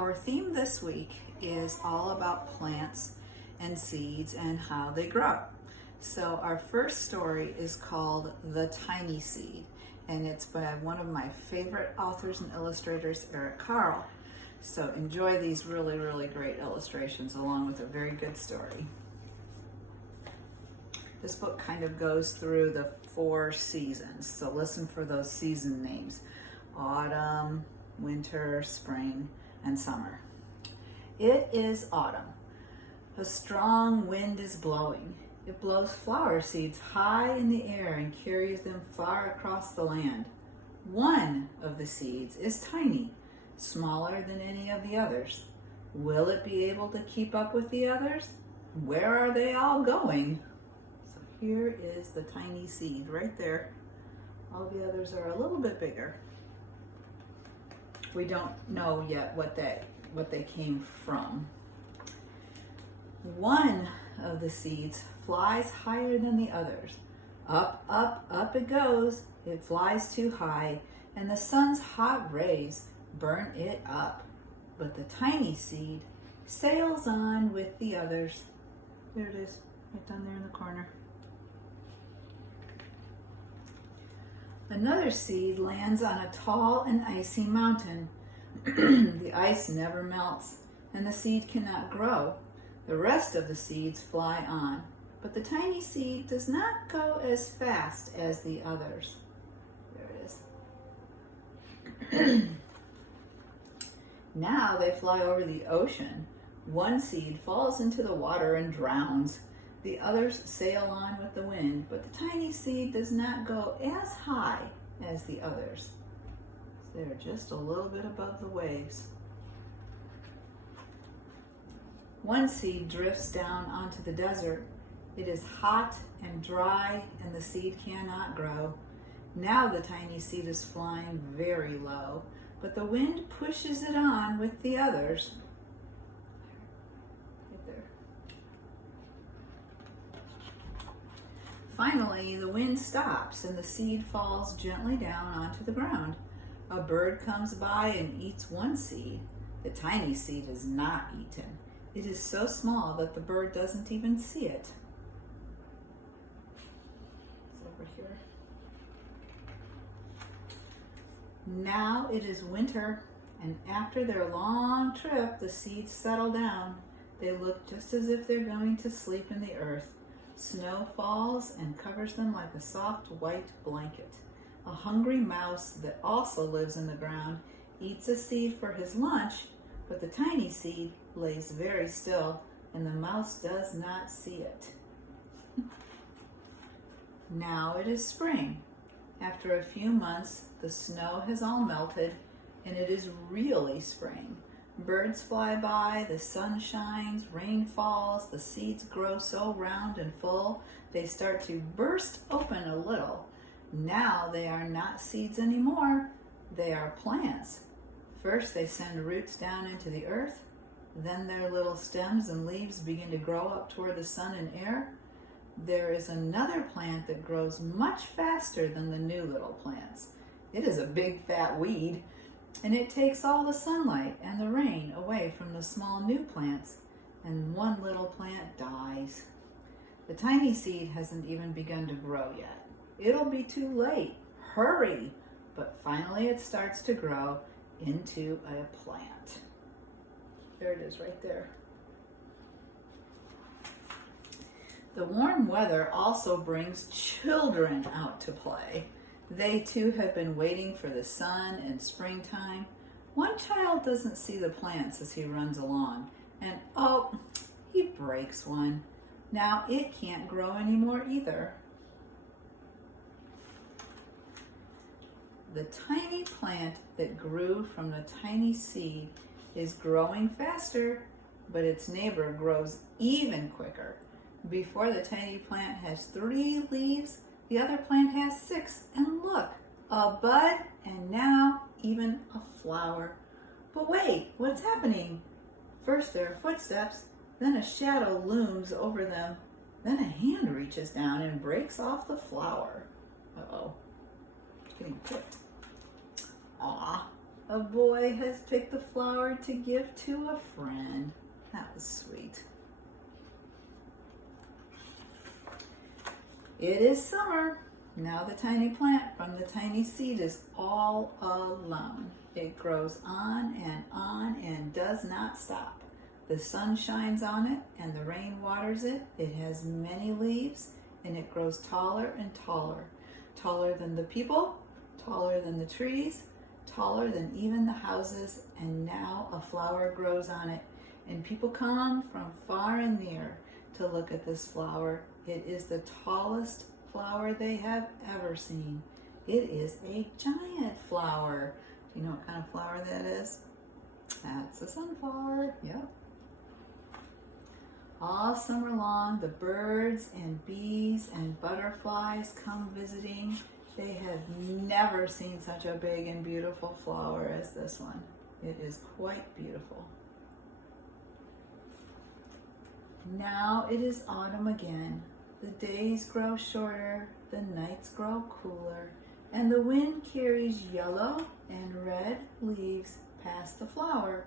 Our theme this week is all about plants and seeds and how they grow. So our first story is called The Tiny Seed, and it's by one of my favorite authors and illustrators, Eric Carle. So enjoy these really great illustrations along with a very good story. This book kind of goes through the 4 seasons, so listen for those season names: autumn, winter, spring, and summer. It is autumn. A strong wind is blowing. It blows flower seeds high in the air and carries them far across the land. One of the seeds is tiny, smaller than any of the others. Will it be able to keep up with the others? Where are they all going? So here is the tiny seed right there. All the others are a little bit bigger. We don't know yet what they came from. One of the seeds flies higher than the others. Up it goes. It flies too high, and the sun's hot rays burn it up. But the tiny seed sails on with the others. There it is, right down there in the corner. Another seed lands on a tall and icy mountain. The ice never melts, and the seed cannot grow. The rest of the seeds fly on, but the tiny seed does not go as fast as the others. There it is. Now they fly over the ocean. One seed falls into the water and drowns. The others sail on with the wind, but the tiny seed does not go as high as the others. They're just a little bit above the waves. One seed drifts down onto the desert. It is hot and dry, and the seed cannot grow. Now the tiny seed is flying very low, but the wind pushes it on with the others. Right there. Finally, the wind stops and the seed falls gently down onto the ground. A bird comes by and eats one seed. The tiny seed is not eaten. It is so small that the bird doesn't even see it. It's over here. Now it is winter, and after their long trip, the seeds settle down. They look just as if they're going to sleep in the earth. Snow falls and covers them like a soft white blanket. A hungry mouse that also lives in the ground eats a seed for his lunch, but the tiny seed lays very still, and the mouse does not see it. Now it is spring. After a few months, the snow has all melted, and it is really spring. Birds fly by, the sun shines, rain falls, the seeds grow so round and full, they start to burst open a little. Now they are not seeds anymore, they are plants. First they send roots down into the earth, then their little stems and leaves begin to grow up toward the sun and air. There is another plant that grows much faster than the new little plants. It is a big fat weed, and it takes all the sunlight and the rain away from the small new plants, and one little plant dies. The tiny seed hasn't even begun to grow yet. It'll be too late. Hurry! But finally it starts to grow into a plant. There it is right there. The warm weather also brings children out to play. They too have been waiting for the sun and springtime. One child doesn't see the plants as he runs along, and oh, he breaks one. Now it can't grow anymore either. The tiny plant that grew from the tiny seed is growing faster, but its neighbor grows even quicker. Before the tiny plant has 3 leaves, the other plant has 6, and look, a bud, and now even a flower. But wait, what's happening? First there are footsteps, then a shadow looms over them, then a hand reaches down and breaks off the flower. Uh-oh, it's getting picked. Aw, A boy has picked the flower to give to a friend. That was sweet. It is summer. Now the tiny plant from the tiny seed is all alone. It grows on and does not stop. The sun shines on it and the rain waters it. It has many leaves and it grows taller and taller. Taller than the people, taller than the trees, taller than even the houses, and now a flower grows on it. And people come from far and near to look at this flower. It is the tallest flower they have ever seen. It is a giant flower. Do you know what kind of flower that is? That's a sunflower. Yep. All summer long, the birds and bees and butterflies come visiting. They have never seen such a big and beautiful flower as this one. It is quite beautiful. Now it is autumn again. The days grow shorter, the nights grow cooler, and the wind carries yellow and red leaves past the flower.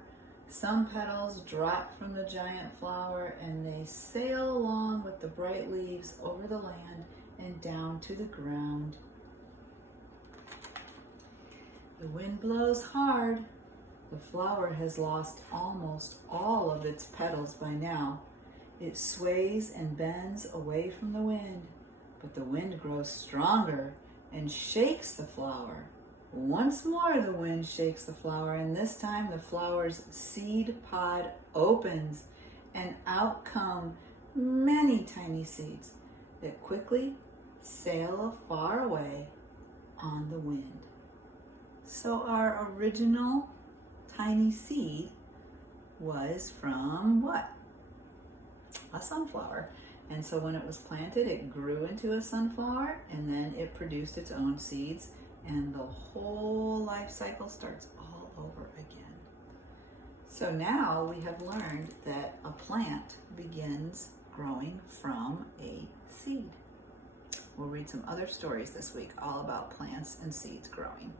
Some petals drop from the giant flower and they sail along with the bright leaves over the land and down to the ground. The wind blows hard. The flower has lost almost all of its petals by now. It sways and bends away from the wind, but the wind grows stronger and shakes the flower. Once more the wind shakes the flower, and this time the flower's seed pod opens, and out come many tiny seeds that quickly sail far away on the wind. So our original tiny seed was from what? A sunflower. And so when it was planted, it grew into a sunflower, and then it produced its own seeds, and the whole life cycle starts all over again. So now we have learned that a plant begins growing from a seed. We'll read some other stories this week all about plants and seeds growing.